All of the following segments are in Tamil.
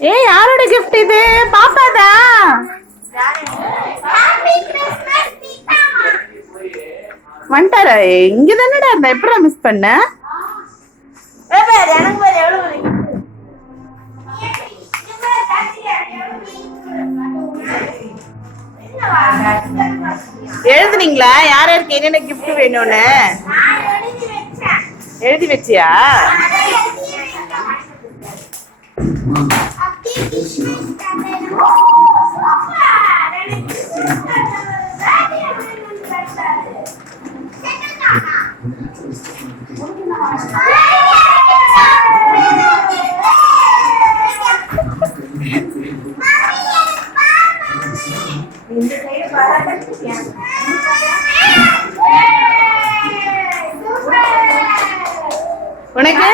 ஏ யாரோட gift இது? பாப்பாதா? வந்துட்டாரா? இங்க தானடா இருந்தா, எப்படா மிஸ் பண்ண? எழுதுனீங்களா யார் யாருக்கு என்னென்ன கிஃப்ட் வேணும்னு? எழுதி வச்சியா? உனக்கு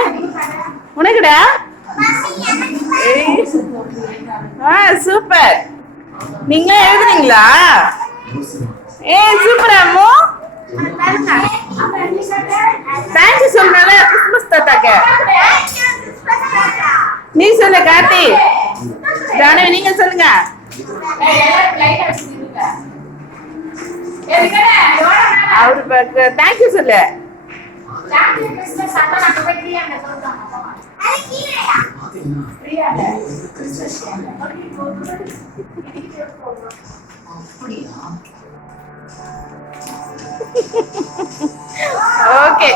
உனக்குடா? சூப்பர். நீங்க எழுதுனீங்களா? சூப்பர் அம்மு. தேங்க்யூ சொல்றல கிறிஸ்மஸ் தாத்தாக்க. நீ சொல்ல கார்த்தி. ஜானவி நீங்க சொல்லுங்க. அவரு தேங்க்யூ சொல்லு. ஓகே.